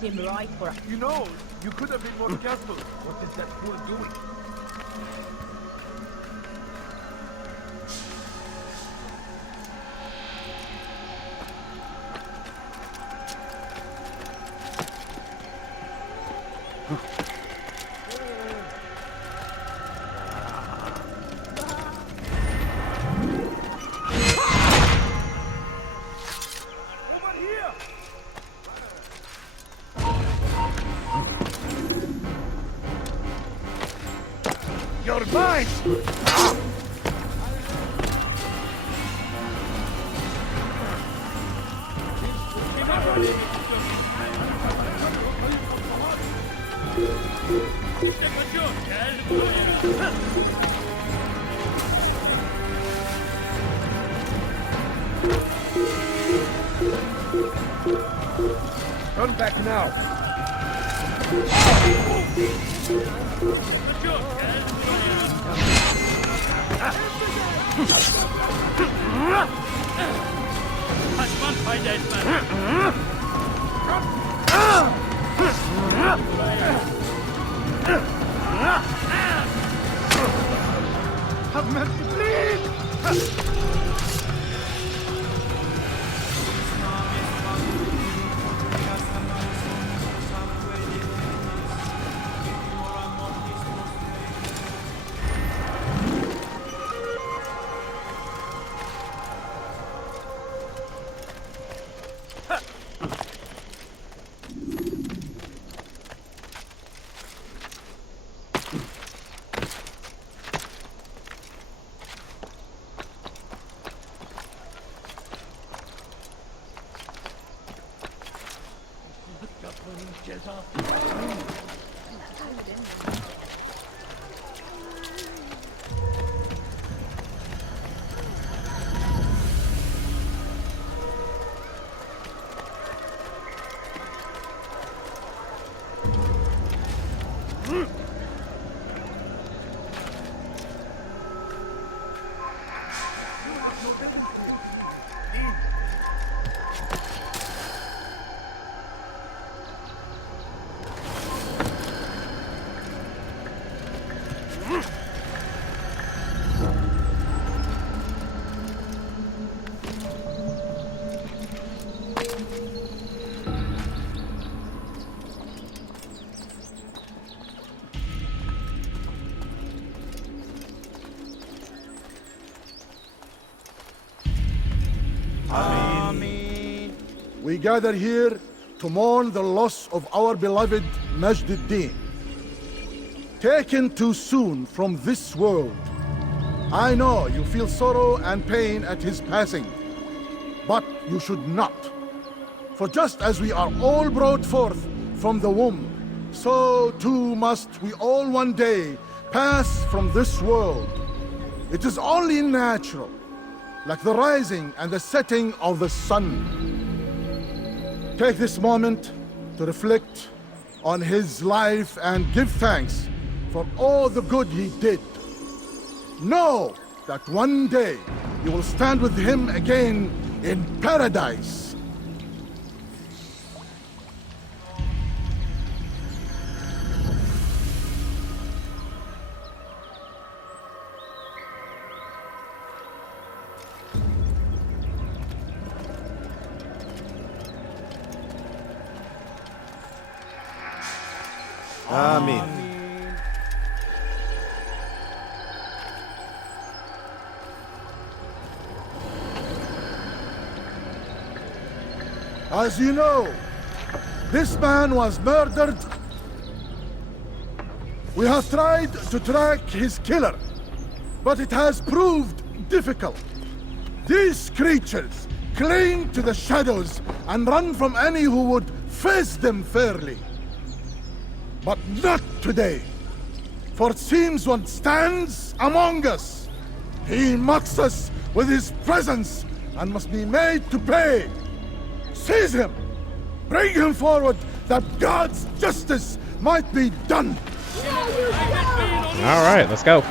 him right for... You know, you could have been more careful. What is that fool doing? You're mine! Turn back now. Have mercy, please! We gather here to mourn the loss of our beloved Majd-ud-Din. Taken too soon from this world. I know you feel sorrow and pain at his passing, but you should not. For just as we are all brought forth from the womb, so too must we all one day pass from this world. It is only natural, like the rising and the setting of the sun. Take this moment to reflect on his life and give thanks for all the good he did. Know that one day you will stand with him again in paradise. Amen. As you know, this man was murdered. We have tried to track his killer, but it has proved difficult. These creatures cling to the shadows and run from any who would face them fairly. But not today, for it seems one stands among us. He mocks us with his presence and must be made to pay. Seize him! Bring him forward that God's justice might be done! All right, let's go.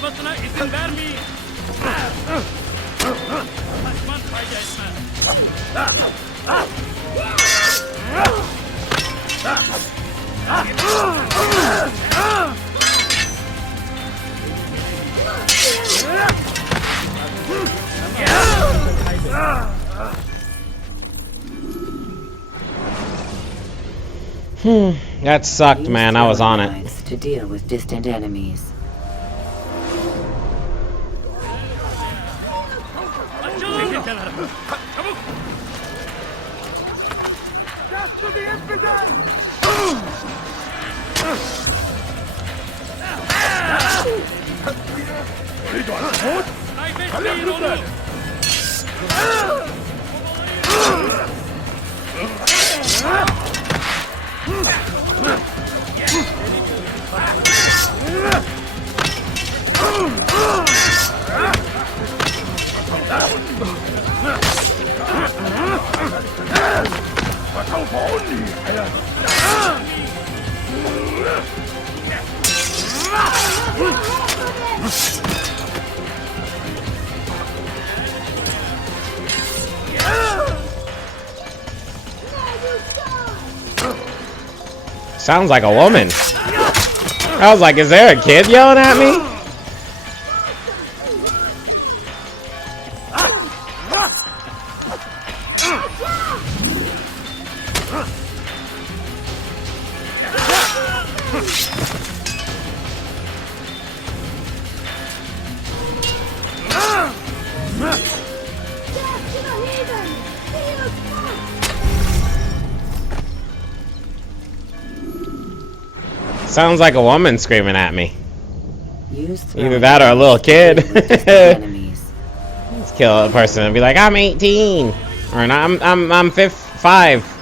Kaçmasına izin vermeyin. Kaçman fayda etmez. That sucked, man. I was on it. To deal with distant enemies. Çekil kenara. Çabuk. Death to the infidel! Kaybetmeyin onu. Sounds like a woman. I was like, is there a kid yelling at me? Sounds like a woman screaming at me. Either that or a little kid. Let's kill a person and be like, I'm 18, or I'm 5.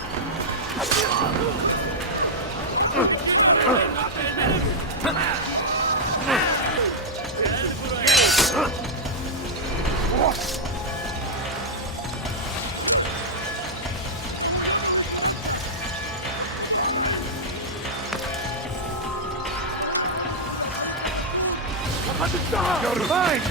You're mine!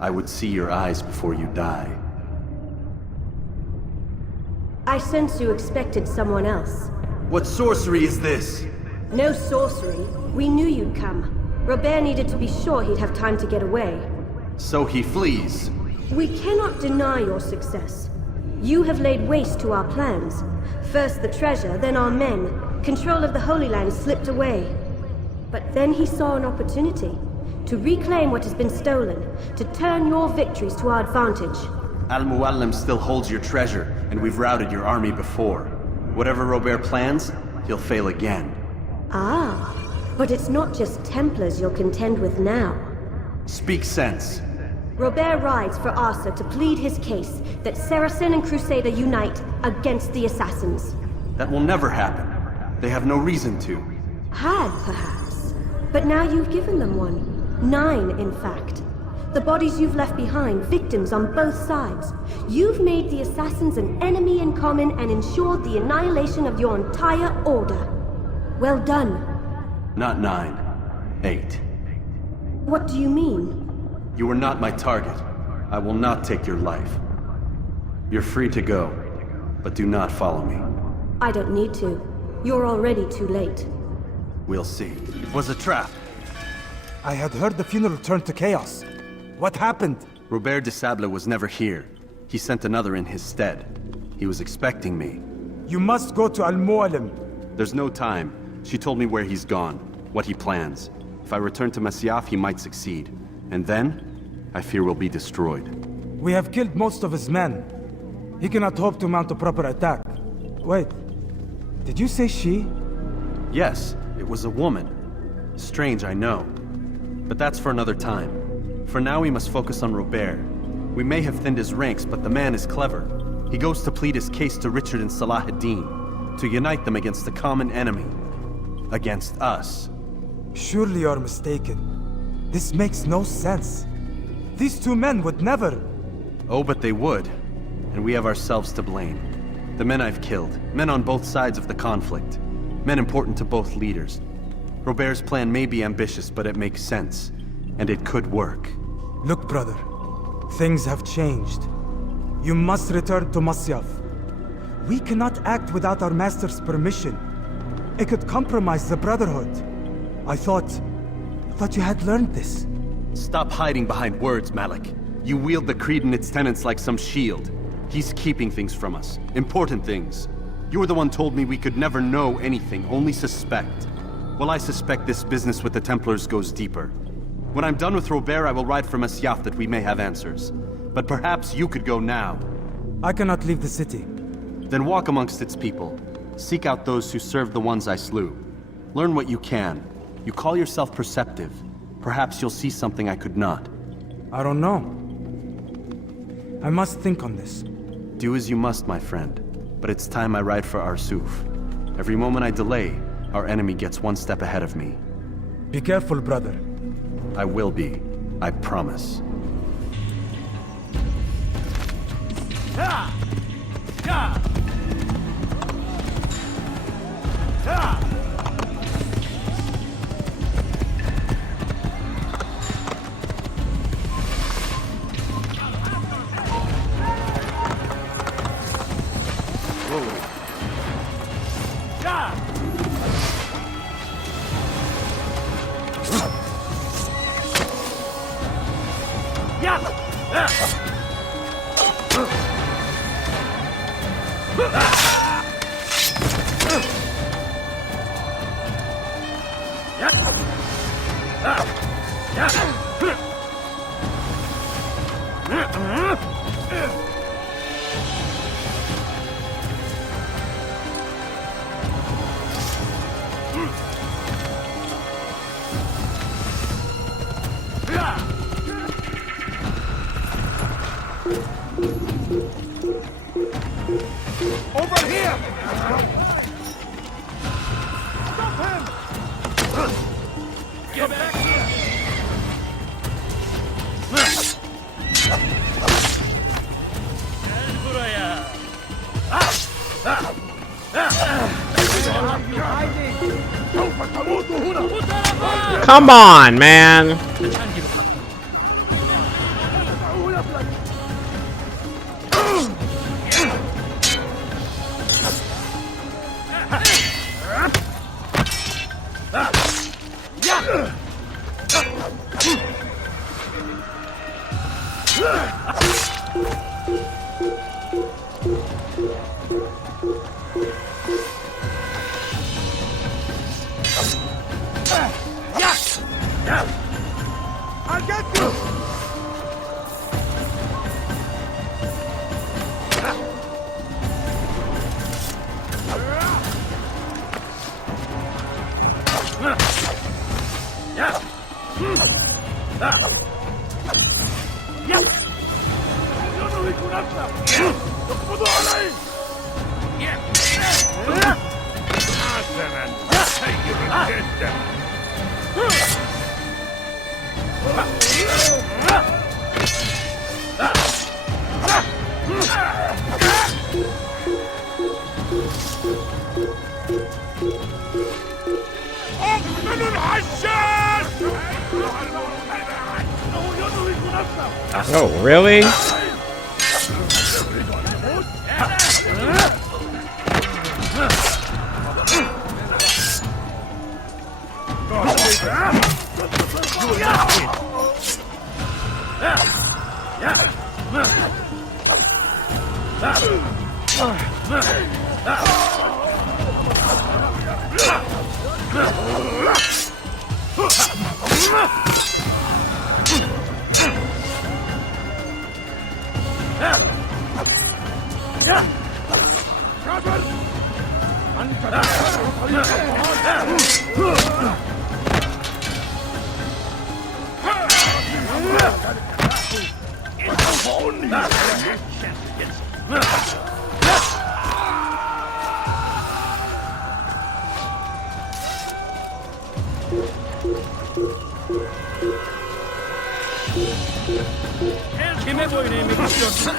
I would see your eyes before you die. I sense you expected someone else. What sorcery is this? No sorcery. We knew you'd come. Robert needed to be sure he'd have time to get away. So he flees. We cannot deny your success. You have laid waste to our plans. First the treasure, then our men. Control of the Holy Land slipped away. But then he saw an opportunity to reclaim what has been stolen, to turn your victories to our advantage. Al-Muallim still holds your treasure, and we've routed your army before. Whatever Robert plans, he'll fail again. Ah, but it's not just Templars you'll contend with now. Speak sense. Robert rides for Arsa to plead his case that Saracen and Crusader unite against the Assassins. That will never happen. They have no reason to. Had, perhaps. But now you've given them one. 9, in fact. The bodies you've left behind, victims on both sides. You've made the assassins an enemy in common and ensured the annihilation of your entire order. Well done. Not 9. 8. What do you mean? You are not my target. I will not take your life. You're free to go, but do not follow me. I don't need to. You're already too late. We'll see. It was a trap. I had heard the funeral turned to chaos. What happened? Robert de Sable was never here. He sent another in his stead. He was expecting me. You must go to Al-Mu'alim. There's no time. She told me where he's gone, what he plans. If I return to Masyaf, he might succeed. And then, I fear we'll be destroyed. We have killed most of his men. He cannot hope to mount a proper attack. Wait, did you say she? Yes, it was a woman. Strange, I know. But that's for another time. For now, we must focus on Robert. We may have thinned his ranks, but the man is clever. He goes to plead his case to Richard and Salah ad-Din, to unite them against the common enemy. Against us. Surely you're mistaken. This makes no sense. These two men would never... Oh, but they would. And we have ourselves to blame. The men I've killed, men on both sides of the conflict. Men important to both leaders. Robert's plan may be ambitious, but it makes sense. And it could work. Look, brother. Things have changed. You must return to Masyaf. We cannot act without our master's permission. It could compromise the Brotherhood. I thought you had learned this. Stop hiding behind words, Malik. You wield the creed and its tenets like some shield. He's keeping things from us. Important things. You were the one told me we could never know anything, only suspect. Well, I suspect this business with the Templars goes deeper. When I'm done with Robert, I will ride for Masyaf that we may have answers. But perhaps you could go now. I cannot leave the city. Then walk amongst its people. Seek out those who served the ones I slew. Learn what you can. You call yourself perceptive. Perhaps you'll see something I could not. I don't know. I must think on this. Do as you must, my friend. But it's time I ride for Arsuf. Every moment I delay, our enemy gets one step ahead of me. Be careful, brother. I will be. I promise. Yeah! Yeah! Yeah! Over here! Get back here! Gel buraya! Bu tarafa! Come on, man. Kaçan gibi kalk. I'll get you! يقبضوا علي! حسنا سير جدا Oh, really? Kime boyun eğmek istiyorsun?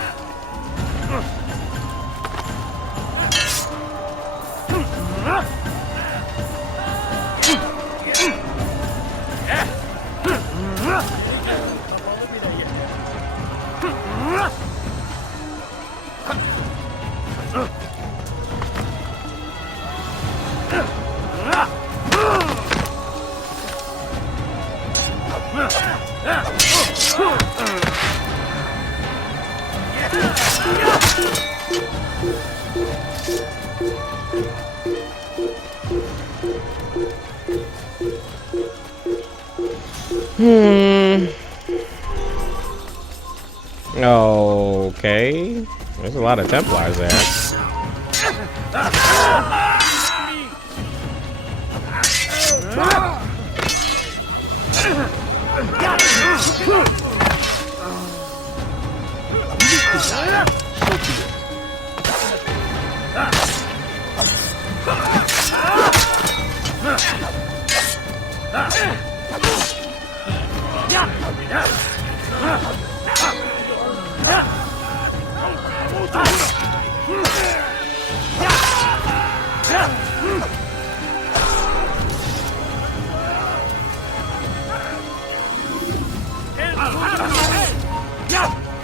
Okay. There's a lot of Templars there.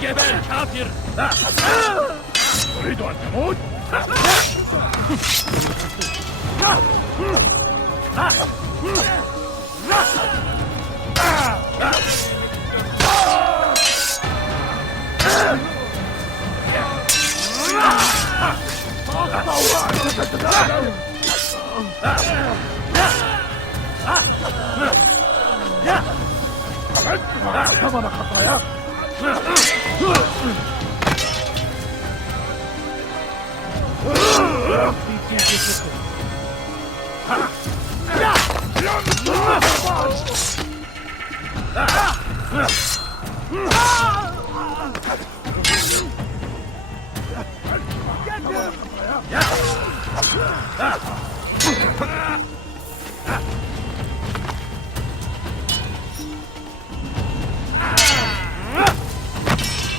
Geber kafir! تريد أن تموت؟ ثمن خطاياك.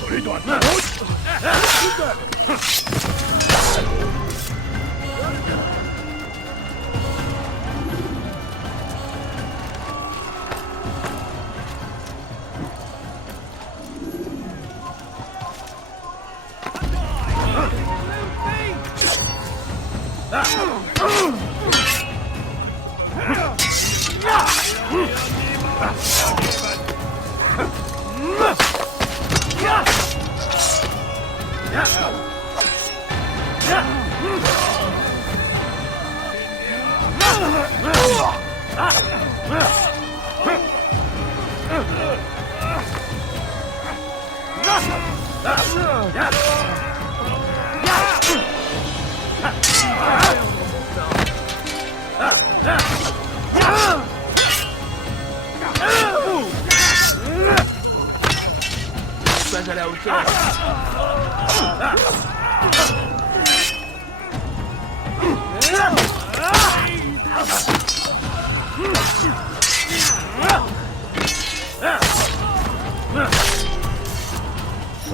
تريد أن تموت؟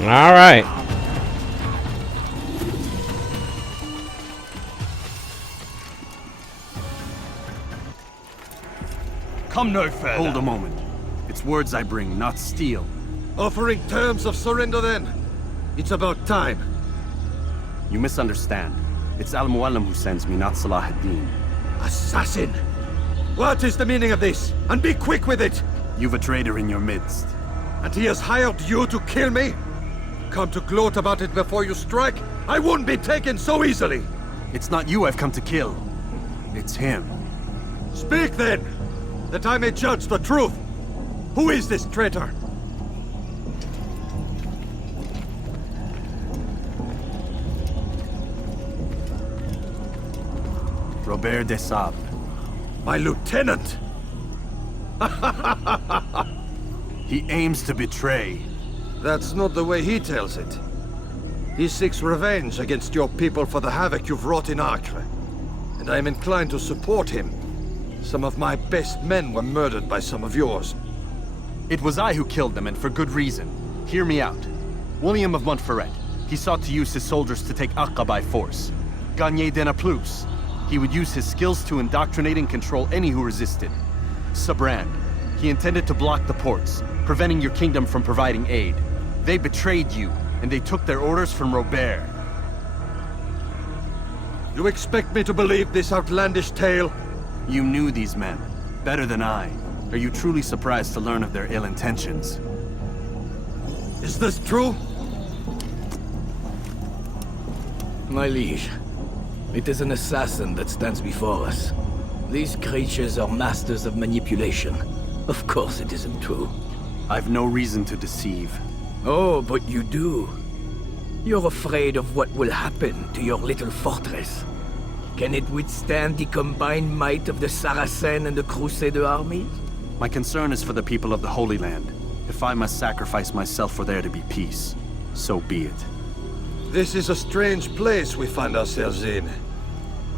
All right. Come no further. Hold a moment. It's words I bring, not steel. Offering terms of surrender then. It's about time. You misunderstand. It's Al-Mualim who sends me, not Salah ad-Din. Assassin! What is the meaning of this? And be quick with it! You've a traitor in your midst. And he has hired you to kill me? Come to gloat about it before you strike? I wouldn't be taken so easily! It's not you I've come to kill. It's him. Speak then, that I may judge the truth. Who is this traitor? Robert de Sable. My lieutenant! He aims to betray. That's not the way he tells it. He seeks revenge against your people for the havoc you've wrought in Acre. And I am inclined to support him. Some of my best men were murdered by some of yours. It was I who killed them, and for good reason. Hear me out. William of Montferrat. He sought to use his soldiers to take Acre by force. Gagné de Naplouse. He would use his skills to indoctrinate and control any who resisted. Sabrand. He intended to block the ports, preventing your kingdom from providing aid. They betrayed you, and they took their orders from Robert. You expect me to believe this outlandish tale? You knew these men, better than I. Are you truly surprised to learn of their ill intentions? Is this true? My liege, it is an assassin that stands before us. These creatures are masters of manipulation. Of course it isn't true. I've no reason to deceive. Oh, but you do. You're afraid of what will happen to your little fortress. Can it withstand the combined might of the Saracen and the Crusader armies? My concern is for the people of the Holy Land. If I must sacrifice myself for there to be peace, so be it. This is a strange place we find ourselves in.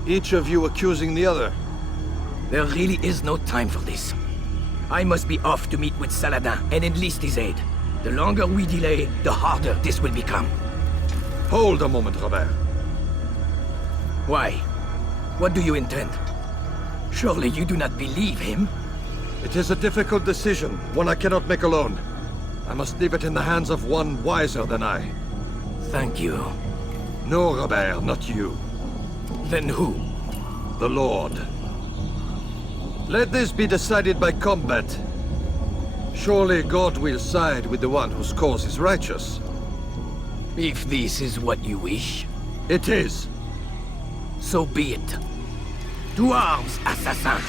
Each of you accusing the other. There really is no time for this. I must be off to meet with Saladin and enlist his aid. The longer we delay, the harder this will become. Hold a moment, Robert. Why? What do you intend? Surely you do not believe him? It is a difficult decision, one I cannot make alone. I must leave it in the hands of one wiser than I. Thank you. No, Robert, not you. Then who? The Lord. Let this be decided by combat. Surely God will side with the one whose cause is righteous. If this is what you wish, It is. so be it. To arms, assassin!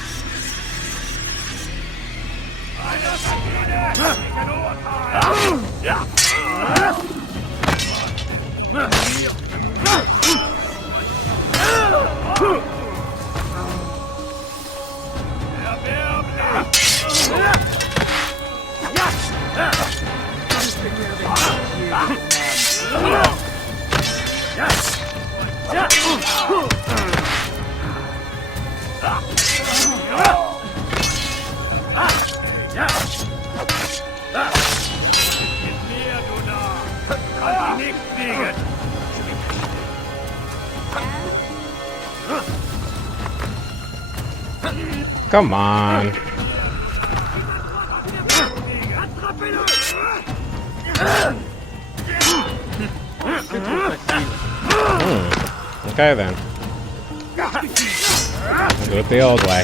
Come on. Okay then. We'll do it the old way.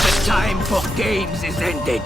The time for games is ended.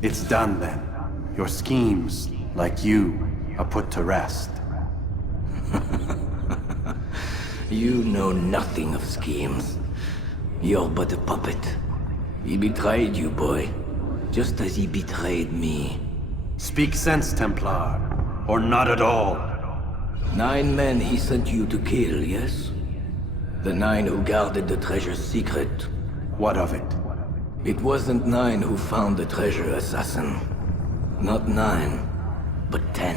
It's done then. Your schemes, like you, are put to rest. You know nothing of schemes. You're but a puppet. He betrayed you, boy. Just as he betrayed me. Speak sense, Templar. Or not at all. 9 men he sent you to kill, yes? The 9 who guarded the treasure's secret. What of it? It wasn't 9 who found the treasure, assassin. Not 9, but 10.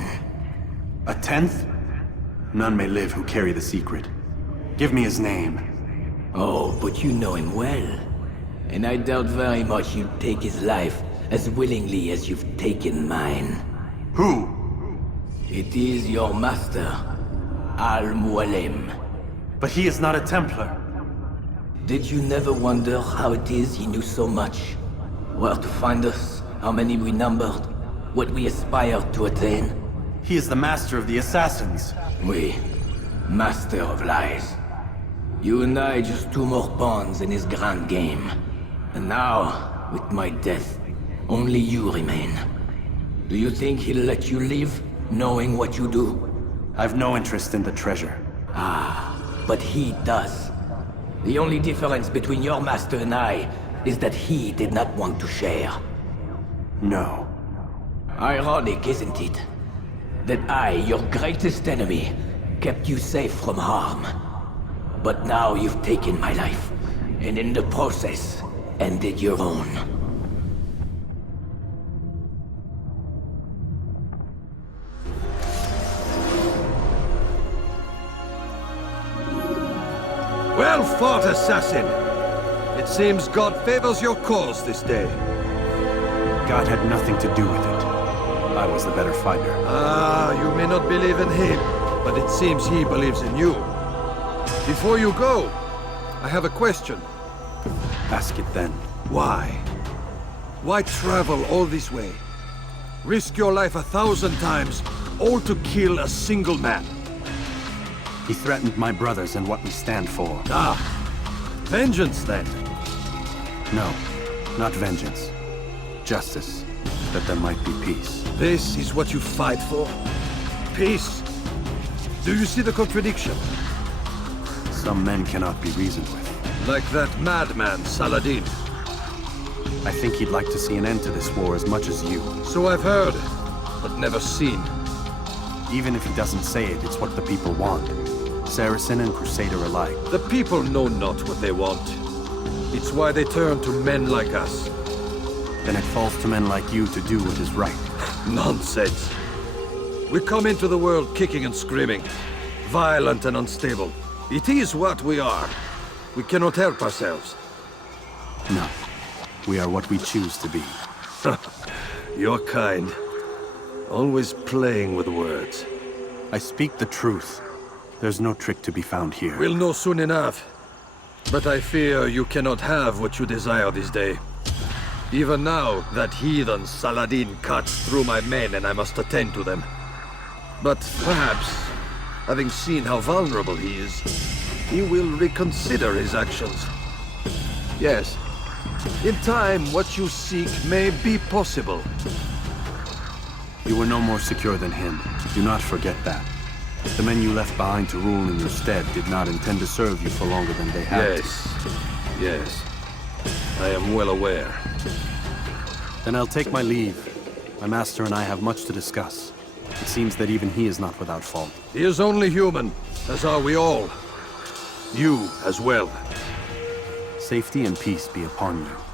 A 10th? None may live who carry the secret. Give me his name. Oh, but you know him well. And I doubt very much you'd take his life as willingly as you've taken mine. Who? It is your master, Al-Mualim. But he is not a Templar. Did you never wonder how it is he knew so much? Where to find us, how many we numbered, what we aspired to attain? He is the master of the assassins. We, master of lies. You and I just 2 more pawns in his grand game. And now, with my death, only you remain. Do you think he'll let you live, knowing what you do? I've no interest in the treasure. Ah, but he does. The only difference between your master and I is that he did not want to share. No. Ironic, isn't it? That I, your greatest enemy, kept you safe from harm. But now you've taken my life, and in the process, ended your own. Well fought, assassin! It seems God favors your cause this day. God had nothing to do with it. I was the better fighter. Ah, you may not believe in him, but it seems he believes in you. Before you go, I have a question. Ask it then. Why? Why travel all this way? Risk your life 1,000 times, all to kill a single man. He threatened my brothers and what we stand for. Ah, vengeance then. No, not vengeance. Justice, that there might be peace. This is what you fight for? Peace? Do you see the contradiction? Some men cannot be reasoned with. Like that madman, Saladin. I think he'd like to see an end to this war as much as you. So I've heard, but never seen. Even if he doesn't say it, it's what the people want. Saracen and Crusader alike. The people know not what they want. It's why they turn to men like us. Then it falls to men like you to do what is right. Nonsense. We come into the world kicking and screaming, violent and unstable. It is what we are. We cannot help ourselves. No. We are what we choose to be. You're kind. Always playing with words. I speak the truth. There's no trick to be found here. We'll know soon enough. But I fear you cannot have what you desire this day. Even now, that heathen Saladin cuts through my men and I must attend to them. But perhaps, having seen how vulnerable he is, he will reconsider his actions. Yes, in time, what you seek may be possible. You were no more secure than him. Do not forget that. The men you left behind to rule in your stead did not intend to serve you for longer than they had to. Yes. I am well aware. Then I'll take my leave. My master and I have much to discuss. It seems that even he is not without fault. He is only human, as are we all. You as well. Safety and peace be upon you.